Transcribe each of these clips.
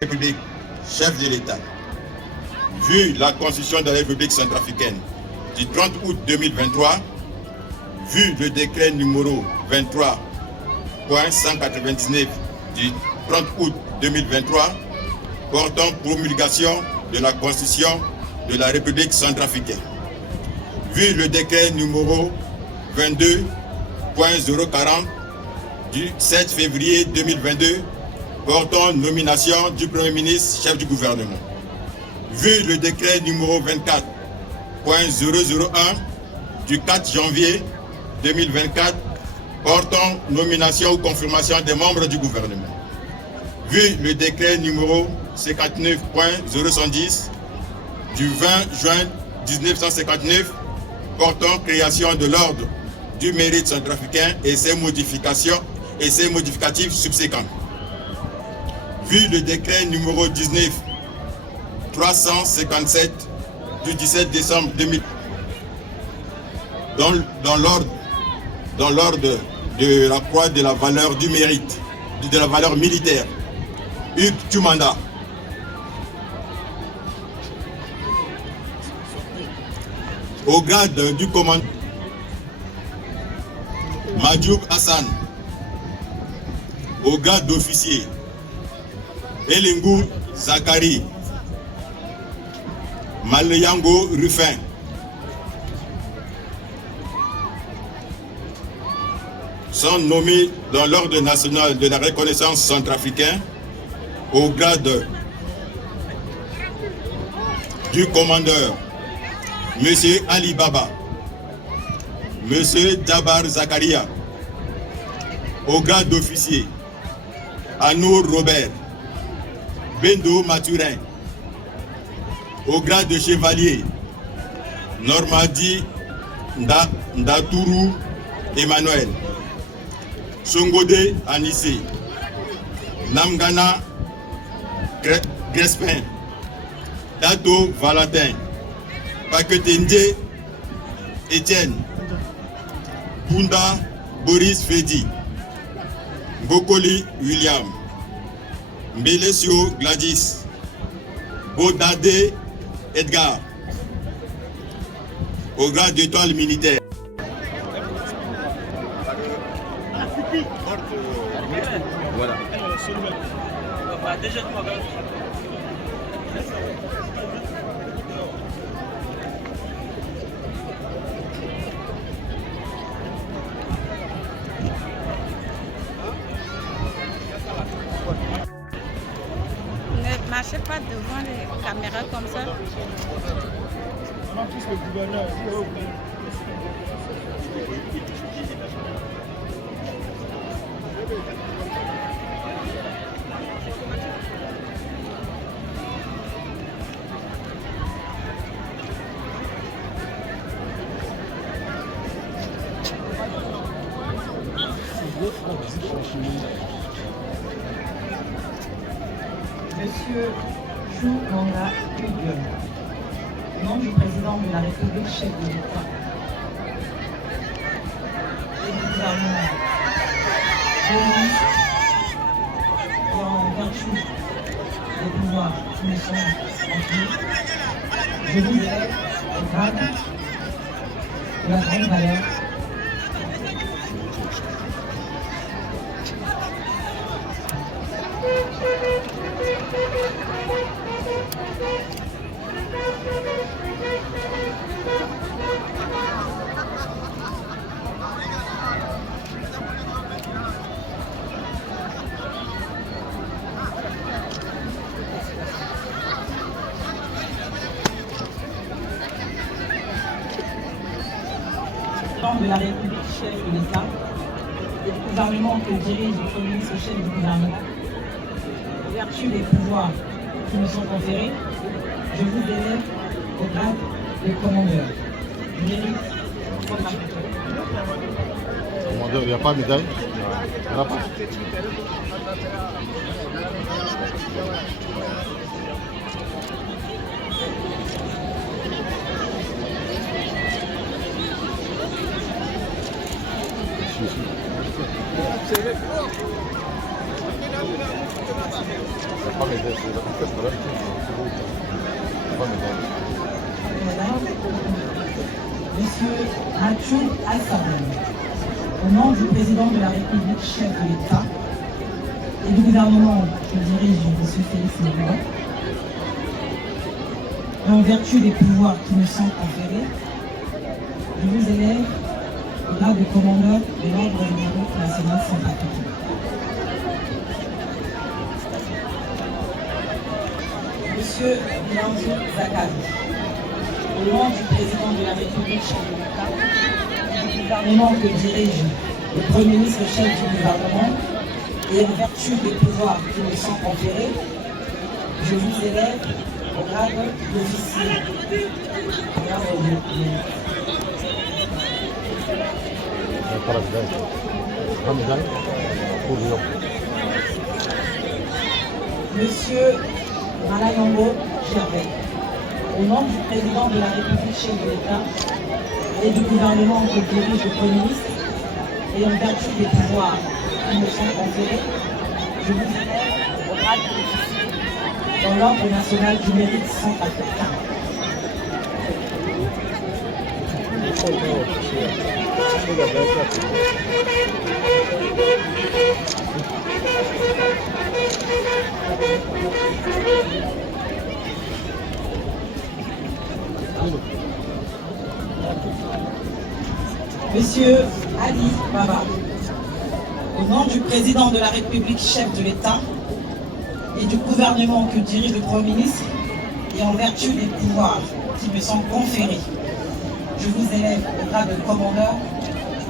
République, chef de l'État, vu la Constitution de la République centrafricaine du 30 août 2023, vu le décret numéro 23.199 du 30 août 2023 portant promulgation de la Constitution de la République centrafricaine, vu le décret numéro 22.040 du 7 février 2022 portant nomination du Premier ministre, chef du gouvernement, vu le décret numéro 24.001 du 4 janvier 2024 portant nomination ou confirmation des membres du gouvernement, vu le décret numéro 59.010 du 20 juin 1959 portant création de l'ordre du mérite centrafricain et ses modifications et ses modificatifs subséquents, vu le décret numéro 19.357 du 17 décembre 2000 dans l'ordre de la croix de la valeur du mérite, de la valeur militaire, Hugues Tumanda, au grade du commandant Madjoub Hassan, au grade d'officier Elingou Zakari, Maleyango Rufin, sont nommés dans l'ordre national de la reconnaissance centrafricain au grade du commandeur Monsieur Ali Baba, Monsieur Jabar Zakaria, au grade d'officier Anour Robert, Bendo Mathurin, au grade de chevalier Normadi Ndatourou Emmanuel, Songode Anissé, Namgana Grespin, Dato Valentin, Paketende Etienne, Bunda Boris Fedi, Bokoli William, Mbelesio Gladys, Bodade Edgar, au grade d'étoile militaire. Voilà. Ne marchez pas devant les caméras comme ça. Monsieur Chou Manga Hugues, au nom du président de la République, chef de l'État et du gouvernement, réunis et en vertu des pouvoirs qui me sont confiés, je vous élève au grade de la grande valeur de la République, chef de l'État, et du gouvernement que dirige le Premier ministre, chef du gouvernement, en vertu des pouvoirs qui me sont conférés, je vous élève au grade de commandeur. Mérite centrafricain. Commandeur, il n'y a pas de médaille. Il n'y en a pas. C'est pas mes Monsieur Mathieu Al-Sabon, au nom du président de la République, chef de l'État, et du gouvernement que dirige M. Félix Léon, et en vertu des pouvoirs qui me sont conférés, je vous élève au grade de commandeur de l'ordre de national centrafricain. Monsieur Bianzo Zakari, au nom du président de la République, chef de l'État, et du gouvernement que dirige le Premier ministre, chef du gouvernement, et en vertu des pouvoirs qui me sont conférés, je vous élève au grade d'officier. Monsieur Malayongo Gervais, au nom du président de la République, chef de l'État, et du gouvernement que dirige le Premier ministre, et en vertu des pouvoirs qui me sont conférés, je vous élève au grade d'officier dans l'ordre national du mérite centrafricain. Monsieur Ali Baba, au nom du président de la République, chef de l'État, et du gouvernement que dirige le Premier ministre, et en vertu des pouvoirs qui me sont conférés, je vous élève au grade de commandeur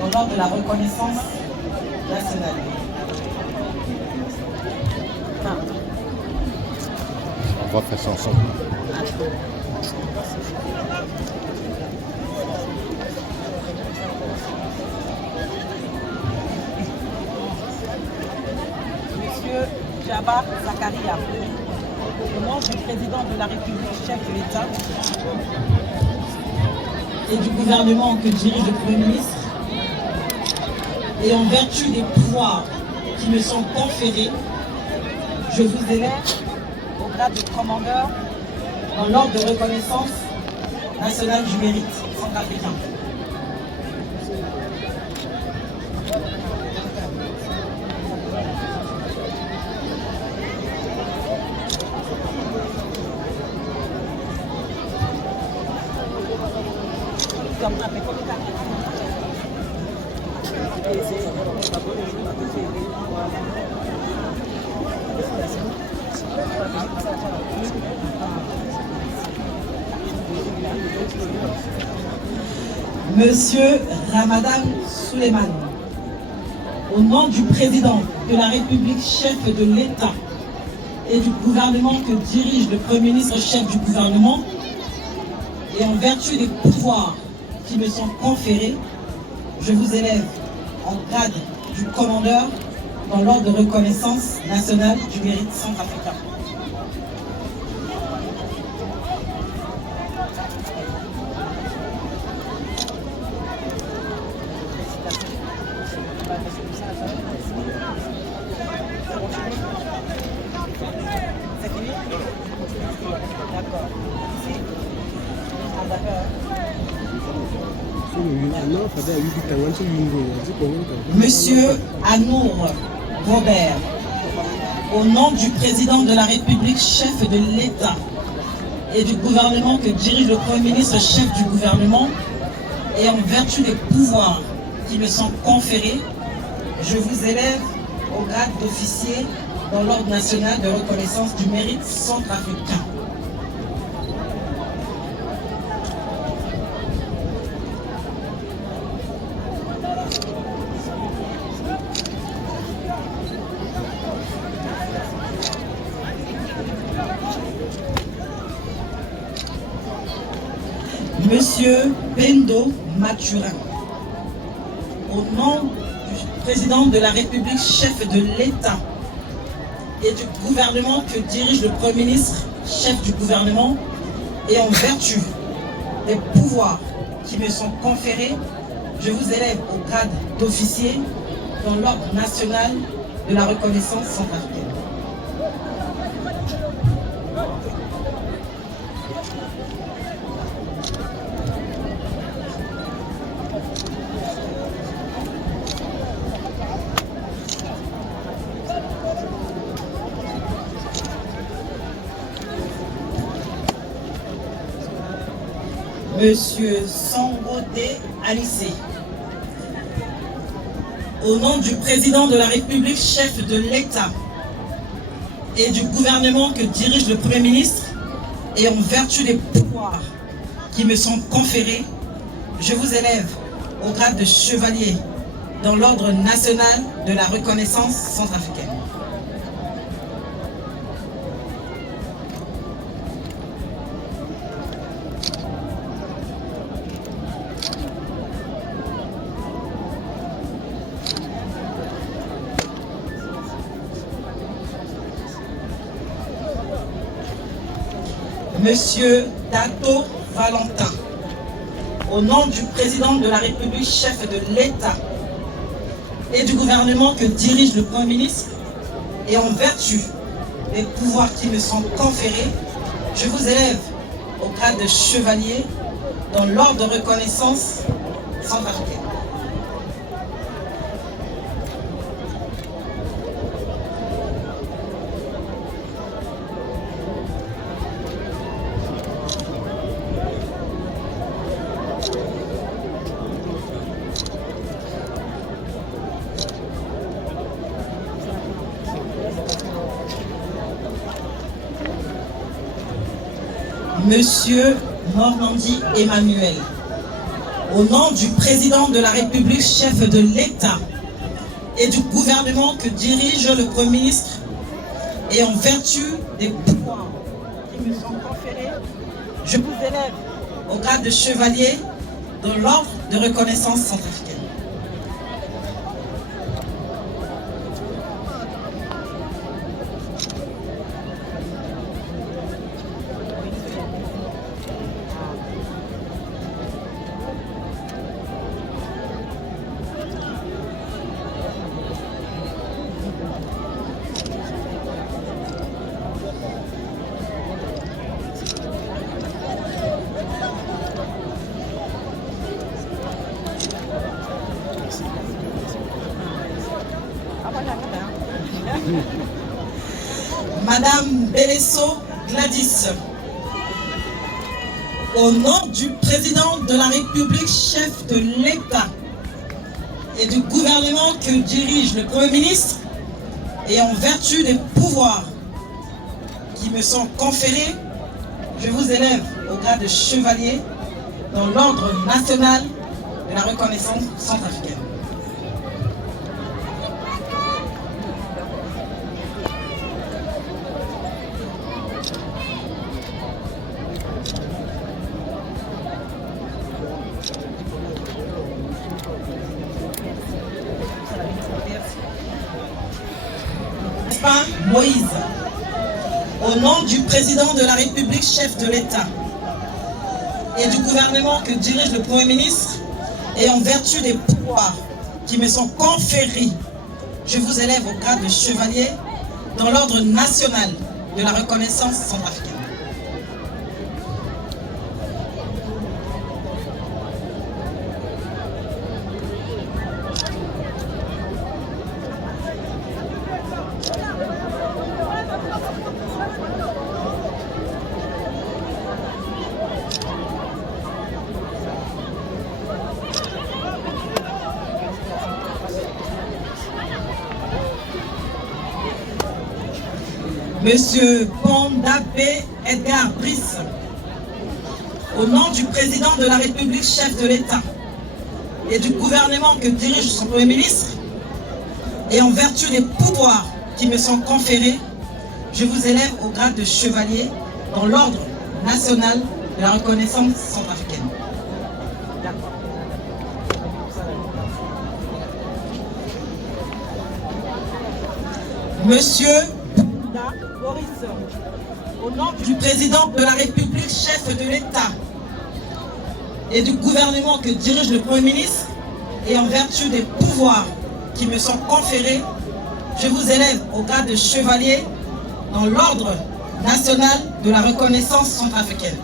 dans l'ordre de la reconnaissance nationale. On va faire ça ensemble. Monsieur Jabar Zakaria, au nom du président de la République, chef de l'État, et du gouvernement que dirige le Premier ministre, et en vertu des pouvoirs qui me sont conférés, je vous élève au grade de commandeur dans l'ordre de reconnaissance nationale du mérite centrafricain. Monsieur Ramadan Suleiman, au nom du président de la République, chef de l'État, et du gouvernement que dirige le Premier ministre, chef du gouvernement, et en vertu des pouvoirs qui me sont conférés, je vous élève en grade du commandeur dans l'ordre de reconnaissance nationale du mérite centrafricain. Monsieur Anour Robert, au nom du président de la République, chef de l'État, et du gouvernement que dirige le Premier ministre, chef du gouvernement, et en vertu des pouvoirs qui me sont conférés, je vous élève au grade d'officier dans l'ordre national de reconnaissance du mérite centrafricain. Monsieur Bendo Mathurin, au nom du président de la République, chef de l'État, et du gouvernement que dirige le Premier ministre, chef du gouvernement, et en vertu des pouvoirs qui me sont conférés, je vous élève au grade d'officier dans l'ordre national de la reconnaissance centrafricaine. Monsieur Sangote Alissé. Au nom du président de la République, chef de l'État, et du gouvernement que dirige le Premier ministre, et en vertu des pouvoirs qui me sont conférés, je vous élève au grade de chevalier dans l'ordre national de la reconnaissance centrafricaine. Monsieur Dato Valentin, au nom du président de la République, chef de l'État, et du gouvernement que dirige le Premier ministre, et en vertu des pouvoirs qui me sont conférés, je vous élève au grade de chevalier dans l'ordre de reconnaissance centrafricaine. Monsieur Mornandi Emmanuel, au nom du président de la République, chef de l'État, et du gouvernement que dirige le Premier ministre, et en vertu des pouvoirs qui me sont conférés, je vous élève au grade de chevalier dans l'ordre de reconnaissance centrafricaine. Madame Belesso Gladys, au nom du président de la République, chef de l'État, et du gouvernement que dirige le Premier ministre, et en vertu des pouvoirs qui me sont conférés, je vous élève au grade de chevalier dans l'ordre national de la reconnaissance centrafricaine. Moïse, au nom du président de la République, chef de l'État, et du gouvernement que dirige le Premier ministre, et en vertu des pouvoirs qui me sont conférés, je vous élève au grade de chevalier dans l'ordre national de la reconnaissance centrafricaine. Monsieur Pondapé Edgar Brice, au nom du président de la République, chef de l'État, et du gouvernement que dirige son Premier ministre, et en vertu des pouvoirs qui me sont conférés, je vous élève au grade de chevalier dans l'ordre national de la reconnaissance centrafricaine. Monsieur Boris, au nom du président de la République, chef de l'État, et du gouvernement que dirige le Premier ministre, et en vertu des pouvoirs qui me sont conférés, je vous élève au grade de chevalier dans l'ordre national de la reconnaissance centrafricaine.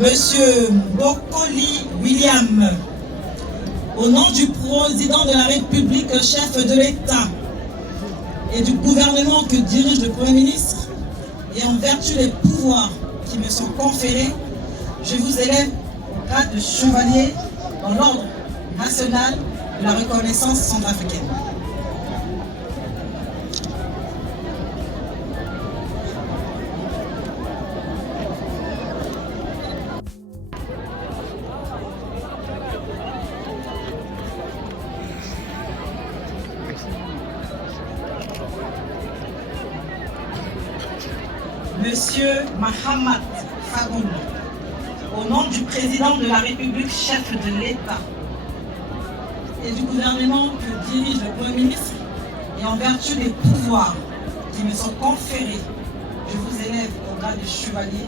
Monsieur Bokoli William, au nom du président de la République, chef de l'État, et du gouvernement que dirige le Premier ministre, et en vertu des pouvoirs qui me sont conférés, je vous élève au grade de chevalier dans l'ordre national de la reconnaissance centrafricaine. Monsieur Mahamat Fagoul, au nom du président de la République, chef de l'État, et du gouvernement que dirige le Premier ministre, et en vertu des pouvoirs qui me sont conférés, je vous élève au grade de chevalier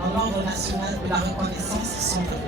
dans l'ordre national de la reconnaissance centrafricaine.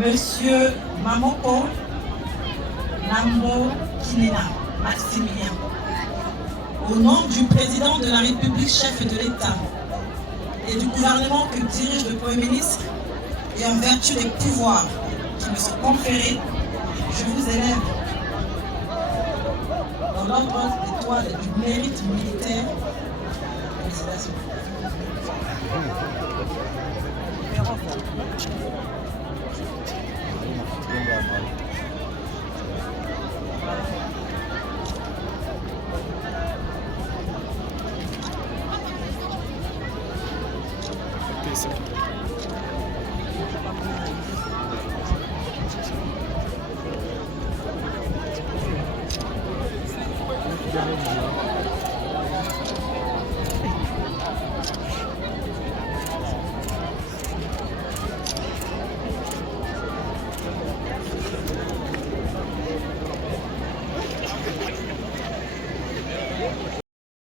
Monsieur Mamoko Nambo Kinena Maximilien, au nom du président de la République, chef de l'État, et du gouvernement que dirige le Premier ministre, et en vertu des pouvoirs qui me sont conférés, je vous élève dans l'ordre d'étoile du mérite militaire. Félicitations. Okay, so